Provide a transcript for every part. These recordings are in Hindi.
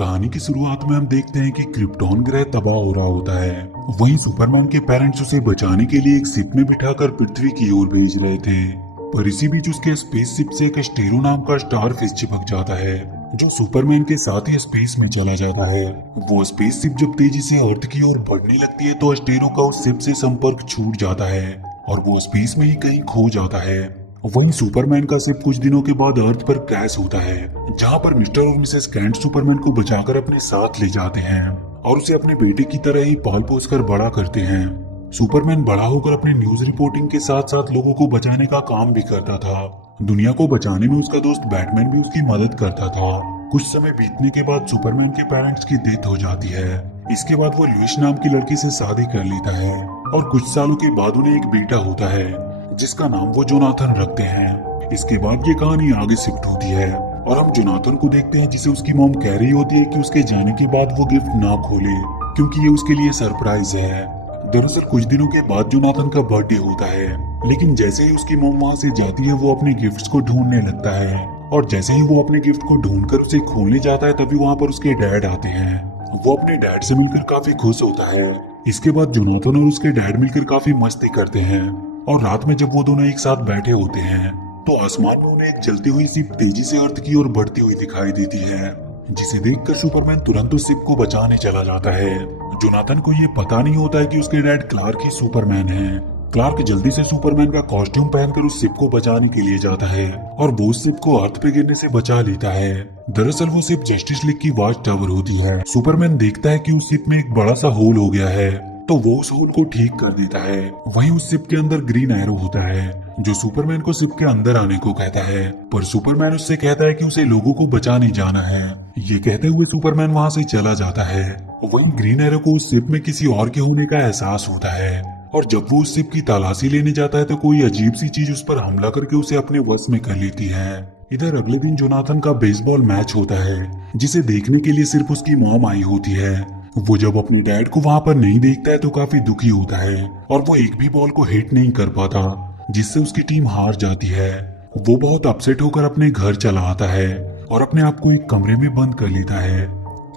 कहानी की शुरुआत में हम देखते हैं कि क्रिप्टॉन ग्रह तबाह हो रहा होता है। वहीं सुपरमैन के पेरेंट्स उसे बचाने के लिए एक शिप में बिठाकर पृथ्वी की ओर भेज रहे थे। पर इसी बीच उसके स्पेसशिप से एक एस्टेरो नाम का स्टार फिश चिपक जाता है, जो सुपरमैन के साथ ही स्पेस में चला जाता है। वो स्पेसशिप जब तेजी से अर्थ की ओर बढ़ने लगती है तो एस्टेरो का उस शिप से संपर्क छूट जाता है और वो स्पेस में ही कहीं खो जाता है। वहीं सुपरमैन का शिप कुछ दिनों के बाद अर्थ पर क्रैश होता है, जहां पर मिस्टर और मिसेस कैंट सुपरमैन को बचाकर अपने साथ ले जाते हैं और उसे अपने बेटे की तरह ही पाल पोस कर बड़ा करते हैं। सुपरमैन बड़ा होकर अपनी न्यूज रिपोर्टिंग के साथ साथ लोगों को बचाने का काम भी करता था। दुनिया को बचाने में उसका दोस्त बैटमैन भी उसकी मदद करता था। कुछ समय बीतने के बाद सुपरमैन के पेरेंट्स की डेथ हो जाती है। इसके बाद वो लुइस नाम की लड़की से शादी कर लेता है और कुछ सालों के बाद उन्हें एक बेटा होता है, जिसका नाम वो जोनाथन रखते हैं। इसके बाद ये कहानी आगे शिफ्ट होती है और हम जोनाथन को देखते हैं, जिसे उसकी मॉम कह रही होती है कि उसके जाने के बाद वो गिफ्ट ना खोले, क्योंकि ये उसके लिए सरप्राइज है। दरअसल कुछ दिनों के बाद जोनाथन का बर्थडे होता है, लेकिन जैसे ही उसकी मॉम वहाँ से जाती है वो अपने गिफ्ट्स को ढूंढने लगता है और जैसे ही वो अपने गिफ्ट को ढूंढकर उसे खोलने जाता है तभी वहाँ पर उसके डैड आते हैं। वो अपने डैड से मिलकर काफी खुश होता है। इसके बाद जोनाथन और उसके डैड मिलकर काफी मस्ती करते हैं और रात में जब वो दोनों एक साथ बैठे होते हैं तो आसमान में उन्हें एक जलती हुई शिप तेजी से अर्थ की ओर बढ़ती हुई दिखाई देती है, जिसे देखकर सुपरमैन तुरंत उस शिप को बचाने चला जाता है। जोनाथन को ये पता नहीं होता है कि उसके डैड क्लार्क ही सुपरमैन है। क्लार्क जल्दी से सुपरमैन का कॉस्ट्यूम पहनकर उस शिप को बचाने के लिए जाता है और वो उस शिप को अर्थ पे गिरने से बचा लेता है। दरअसल वो शिप जस्टिस लीग की वॉच टावर होती है। सुपरमैन देखता है कि उस शिप में एक बड़ा सा होल हो गया है, तो वो उस होल को ठीक कर देता है। वहीं उस शिप के अंदर ग्रीन एरो होता है, जो सुपरमैन को शिप के अंदर आने को कहता है, पर सुपरमैन उससे कहता है कि उसे लोगों को बचाने जाना है। ये कहते हुए सुपरमैन वहाँ से चला जाता है। वहीं ग्रीन एरो को उस शिप में किसी और के होने का एहसास होता है और जब वो उस शिप की तलाशी लेने जाता है तो कोई अजीब सी चीज उस पर हमला करके उसे अपने वश में कर लेती है। इधर अगले दिन जोनाथन का बेसबॉल मैच होता है, जिसे देखने के लिए सिर्फ उसकी मॉम आई होती है। वो जब अपने डैड को वहाँ पर नहीं देखता है तो काफी दुखी होता है और वो एक भी बॉल को हिट नहीं कर पाता, जिससे उसकी टीम हार जाती है। वो बहुत अपसेट होकर अपने घर चला आता है और अपने आप को एक कमरे में बंद कर लेता है।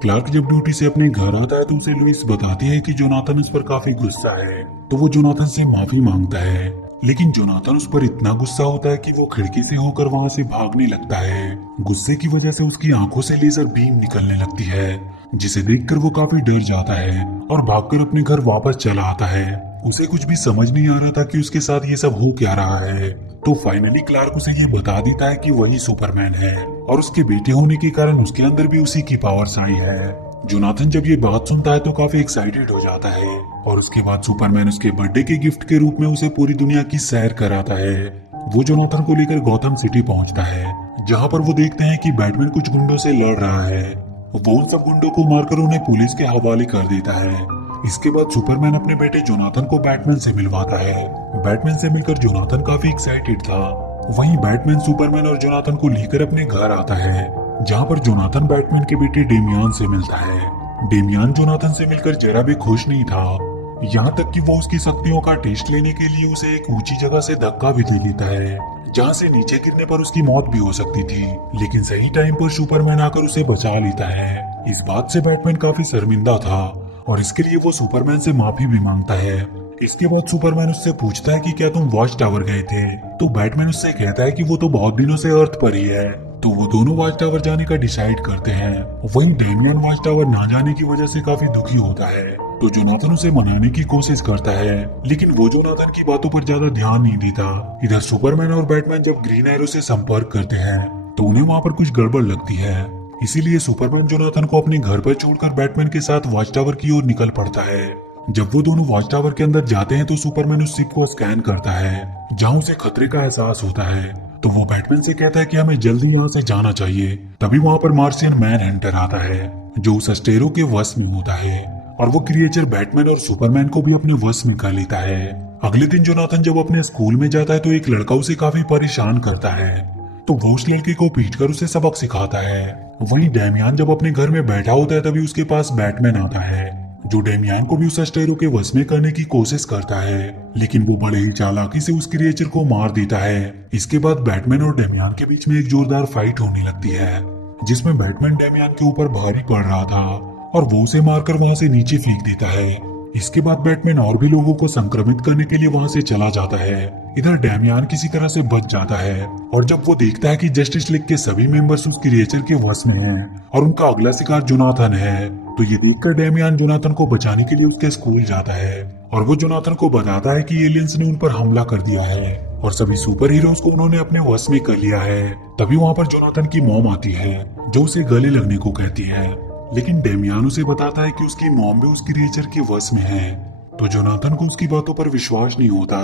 क्लार्क जब ड्यूटी से अपने घर आता है तो उसे लुइस बताती है कि जोनाथन उस पर काफी गुस्सा है, तो वो जोनाथन से माफी मांगता है। लेकिन जोनाथन उस पर इतना गुस्सा होता है कि वो खिड़की से होकर वहाँ से भागने लगता है। गुस्से की वजह से उसकी आंखों से लेजर बीम निकलने लगती है, जिसे देखकर वो काफी डर जाता है और भागकर अपने घर वापस चला आता है। उसे कुछ भी समझ नहीं आ रहा था कि उसके साथ ये सब हो क्या रहा है। तो फाइनली क्लार्क उसे ये बता देता है कि वही सुपरमैन है और उसके बेटे होने के कारण उसके अंदर भी उसी की पावर्स आई है। जोनाथन जब ये बात सुनता है तो काफी एक्साइटेड हो जाता है और उसके बाद सुपरमैन उसके बर्थडे के गिफ्ट के रूप में उसे पूरी दुनिया की सैर कराता है। वो जोनाथन को लेकर गौतम सिटी पहुंचता है, जहां पर वो देखते हैं कि बैटमैन कुछ गुंडों से लड़ रहा है। वो उन सब गुंडों को मारकर उन्हें पुलिस के हवाले कर देता है। इसके बाद सुपरमैन अपने बेटे जोनाथन को बैटमैन से मिलवाता है। बैटमैन से मिलकर जोनाथन काफी एक्साइटेड था। वहीं बैटमैन सुपरमैन और जोनाथन को लेकर अपने घर आता है, जहां पर जोनाथन बैटमैन के बेटे डेमियान से मिलता है। डेमियान जोनाथन से मिलकर जरा भी खुश नहीं था, यहाँ तक कि वो उसकी शक्तियों का टेस्ट लेने के लिए उसे एक ऊंची जगह से धक्का भी दे देता है, जहाँ से नीचे गिरने पर उसकी मौत भी हो सकती थी। लेकिन सही टाइम पर सुपरमैन आकर उसे बचा लेता है। इस बात से बैटमैन काफी शर्मिंदा था और इसके लिए वो सुपरमैन से माफी भी मांगता है। इसके बाद सुपरमैन उससे पूछता है कि क्या तुम वॉच टावर गए थे, तो बैटमैन उससे कहता है कि वो तो बहुत दिनों से अर्थ पर ही है। तो वो दोनों वॉच टावर जाने का डिसाइड करते हैं। वहीं डेमियन वॉच टावर ना जाने की वजह से काफी दुखी होता है, तो जोनाथन उसे मनाने की कोशिश करता है, लेकिन वो जोनाथन की बातों पर ज्यादा ध्यान नहीं देता। इधर सुपरमैन और बैटमैन जब ग्रीन एरो से संपर्क करते हैं तो उन्हें वहाँ पर कुछ गड़बड़ लगती है। इसीलिए सुपरमैन जोनाथन को अपने घर पर छोड़कर बैटमैन के साथ वॉच टावर की ओर निकल पड़ता है। जब वो दोनों वॉच टावर के अंदर जाते हैं तो सुपरमैन उस शिप को स्कैन करता है, जहाँ उसे खतरे का एहसास होता है। तो वो बैटमैन से कहता है कि हमें जल्दी यहाँ से जाना चाहिए। तभी वहाँ पर मार्शियन मैन हंटर आता है, जो उस एस्टेरो के वश में होता है और वो क्रिएचर बैटमैन और सुपरमैन को भी अपने वश में कर लेता है। अगले दिन जोनाथन जब अपने स्कूल में जाता है तो एक लड़का उसे काफी परेशान करता है, तो वो उस लड़के को पीटकर उसे सबक सिखाता है। वहीं डेमियान जब अपने घर में बैठा होता है तभी उसके पास बैटमैन आता है, जो डेमियान को भी उस एस्टेरो के वश में करने की कोशिश करता है, लेकिन वो बड़े ही चालाकी से उस क्रिएचर को मार देता है। इसके बाद बैटमैन और डेमियान के बीच में एक जोरदार फाइट होने लगती है। जिसमें बैटमैन डेमियन के ऊपर भारी पड़ रहा था और वो उसे मारकर वहां से नीचे फेंक देता है। इसके बाद बैटमैन और भी लोगों को संक्रमित करने के लिए वहां से चला जाता है। इधर डेमियन किसी तरह से बच जाता है और जब वो देखता है कि जस्टिस लीग के सभी मेंबर्स उस क्रिएचर के वश में हैं और उनका अगला शिकार जोनाथन है, तो ये देखकर डेमियन जोनाथन को बचाने के लिए उसके स्कूल जाता है और वो जोनाथन को बताता है कि एलियंस ने उन पर हमला कर दिया है और सभी सुपर हीरोज को उन्होंने अपने वश में कर लिया है। तभी वहाँ पर जोनाथन की मॉम आती है जो उसे गले लगने को कहती है, लेकिन डेमियन उसे बताता है कि उसकी मॉम भी उस क्रिएचर के वश में है। तो जोनाथन को उसकी बातों पर विश्वास नहीं होता,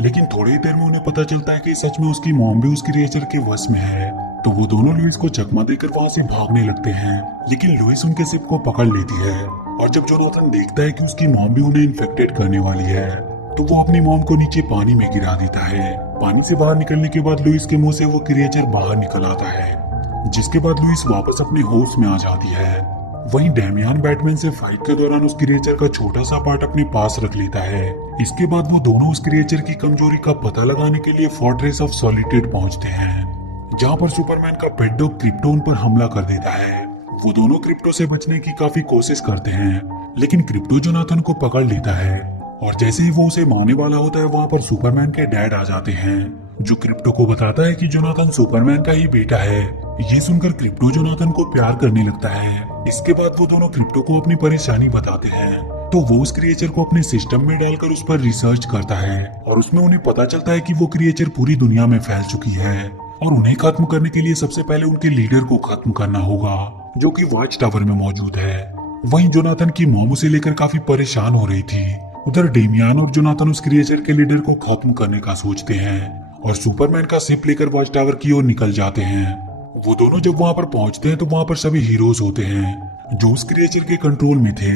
लेकिन थोड़ी ही देर में उन्हें पता चलता है कि सच में उसकी मॉम भी उस क्रिएचर के वश में है। तो वो दोनों लुइस को चकमा देकर वहां से भागने लगते हैं, लेकिन लुइस उनके शिप को पकड़ लेती है और जब जोनाथन देखता है कि उसकी मॉम भी उन्हें इन्फेक्टेड करने वाली है, तो वो अपनी मॉम को नीचे पानी में गिरा देता है। पानी से बाहर निकलने के बाद लुइस के मुंह से वो क्रिएचर बाहर निकल आता है, जिसके बाद लुइस वापस अपने होश में आ जाती है। वहीं डेमियन बैटमैन से फाइट के दौरान उस क्रिएचर का छोटा सा पार्ट अपने पास रख लेता है। इसके बाद वो दोनों उस क्रिएचर की कमजोरी का पता लगाने के लिए फोर्ट्रेस ऑफ सॉलिट्यूड पहुंचते हैं, जहां पर सुपरमैन का पेट डॉग क्रिप्टो उन पर हमला कर देता है। वो दोनों क्रिप्टो से बचने की काफी कोशिश करते हैं, लेकिन क्रिप्टो जोनाथन को पकड़ लेता है और जैसे ही वो उसे मारने वाला होता है, वहां पर सुपरमैन के डैड आ जाते हैं, जो क्रिप्टो को बताता है कि जोनाथन सुपरमैन का ही बेटा है। ये सुनकर क्रिप्टो जोनाथन को प्यार करने लगता है। इसके बाद वो दोनों क्रिप्टो को अपनी परेशानी बताते हैं, तो वो उस क्रिएचर को अपने सिस्टम में डालकर उस पर रिसर्च करता है और उसमें उन्हें पता चलता है कि वो क्रिएचर पूरी दुनिया में फैल चुकी है और उन्हें खत्म करने के लिए सबसे पहले उनके लीडर को खत्म करना होगा, जो कि वॉच टावर में मौजूद है। वहीं जोनाथन की मॉम उसे लेकर काफी परेशान हो रही थी। उधर डेमियन और जोनाथन उस क्रिएचर के लीडर को खत्म करने का सोचते हैं और सुपरमैन का शिप लेकर वॉच टावर की ओर निकल जाते हैं। वो दोनों जब वहां पर पहुंचते हैं तो वहां पर सभी हीरोज होते हैं जो उस क्रिएचर के कंट्रोल में थे।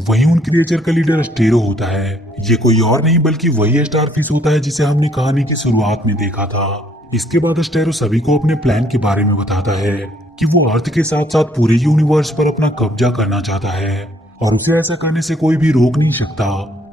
वहीं उन क्रिएचर का लीडर अस्टेरो होता है। ये कोई और नहीं बल्कि वही स्टारफिश होता है जिसे हमने कहानी की शुरुआत में देखा था। इसके बाद अस्टेरो सभी को अपने प्लान के बारे में बताता है कि वो अर्थ के साथ साथ पूरे यूनिवर्स पर अपना कब्जा करना चाहता है और उसे ऐसा करने से कोई भी रोक नहीं सकता।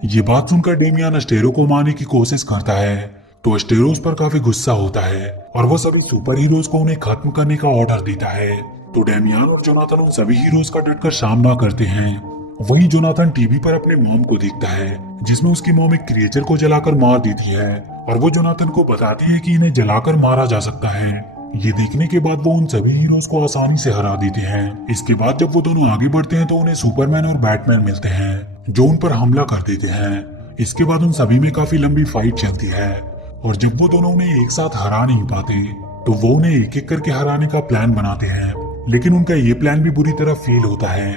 ये बात सुनकर डेमियन अस्टेरो को मारने की कोशिश करता है, तो अस्टेरो उस पर काफी गुस्सा होता है और वो सभी सुपर हीरोज को उन्हें खत्म करने का ऑर्डर देता है। तो डेमियन और जोनाथन उन सभी हीरोज का डटकर सामना करते हैं। वहीं जोनाथन टीवी पर अपने मॉम को देखता है, जिसमें उसकी मॉम एक क्रिएचर को जलाकर मार देती है और वो जोनाथन को बताती है कि इन्हें जलाकर मारा जा सकता है। ये देखने के बाद वो उन सभी हीरोज को आसानी से हरा देते हैं। इसके बाद जब वो दोनों आगे बढ़ते हैं तो उन्हें सुपरमैन और बैटमैन मिलते हैं, जो उन पर हमला कर देते हैं। इसके बाद उन सभी में काफी लंबी फाइट चलती है और जब वो दोनों उन्हें एक साथ हरा नहीं पाते, तो वो उन्हें एक एक करके हराने का प्लान बनाते हैं, लेकिन उनका ये प्लान भी बुरी तरह फेल होता है।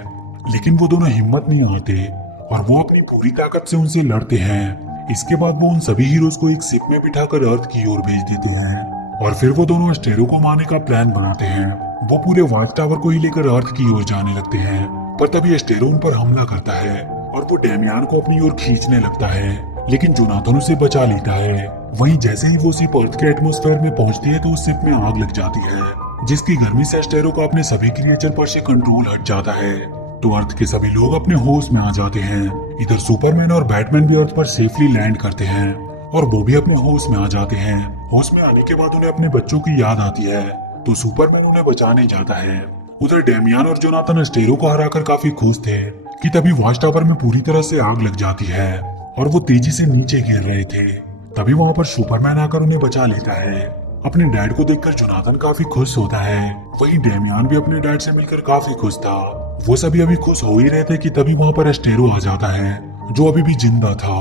लेकिन वो दोनों हिम्मत नहीं हारते और वो अपनी पूरी ताकत से उनसे लड़ते हैं। इसके बाद वो उन सभी हीरोज को एक शिप में बिठाकर अर्थ की ओर भेज देते हैं और फिर वो दोनों अस्टेरो को मारने का प्लान बनाते हैं। वो पूरे वॉच टावर को ही लेकर अर्थ की ओर जाने लगते हैं, पर तभी अस्टेरो उन पर हमला करता है और वो डेमियन को अपनी ओर खींचने लगता है, लेकिन जोनाथन उसे बचा लेता है। वहीं जैसे ही वो शिप अर्थ के एटमॉस्फेयर में पहुंचती है तो उस शिप में आग लग जाती है, जिसकी गर्मी से अस्टेरो का अपने सभी क्रिएचर पर से कंट्रोल हट जाता है। तो अर्थ के सभी लोग अपने होश में आ जाते हैं। इधर सुपरमैन और बैटमैन भी अर्थ पर सेफली लैंड करते हैं और वो भी अपने होश में आ जाते हैं। होश में आने के बाद उन्हें अपने बच्चों की याद आती है, तो सुपरमैन उन्हें बचाने जाता है। उधर डेमियन और जोनाथन अस्टेरो को हराकर काफी खुश थे कि तभी वॉच टावर में पूरी तरह से आग लग जाती है और वो तेजी से नीचे गिर रहे थे। तभी वहां पर सुपरमैन आकर उन्हें बचा लेता है। अपने डैड को देखकर जोनाथन काफी खुश होता है। वहीं डेमियन भी अपने डैड से मिलकर काफी खुश था। वो सभी अभी खुश हो ही रहे थे कि तभी वहां पर अस्टेरो आ जाता है, जो अभी भी जिंदा था।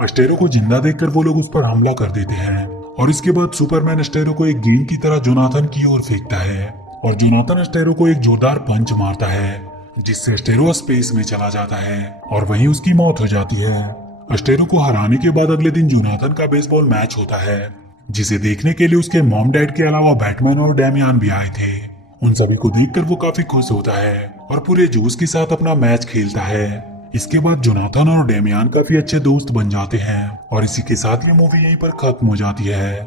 अस्टेरो को जिंदा देखकर वो लोग उस पर हमला कर देते हैं और इसके बाद सुपरमैन अस्टेरो को एक गेंद की तरह जोनाथन की ओर फेंकता है और जोनाथन अस्टेरो को एक जोरदार पंच मारता है, जिससे अस्टेरो स्पेस में चला जाता है और वहीं उसकी मौत हो जाती है। अस्टेरो को हराने के बाद अगले दिन जोनाथन का बेसबॉल मैच होता है, जिसे देखने के लिए उसके मॉम डैड के अलावा बैटमैन और डेमियन भी आए थे। उन सभी को देखकर वो काफी खुश होता है और पूरे जोश के साथ अपना मैच खेलता है। इसके बाद जोनाथन और डेमियन काफी अच्छे दोस्त बन जाते हैं और इसी के साथ ये मूवी यहीं पर खत्म हो जाती है।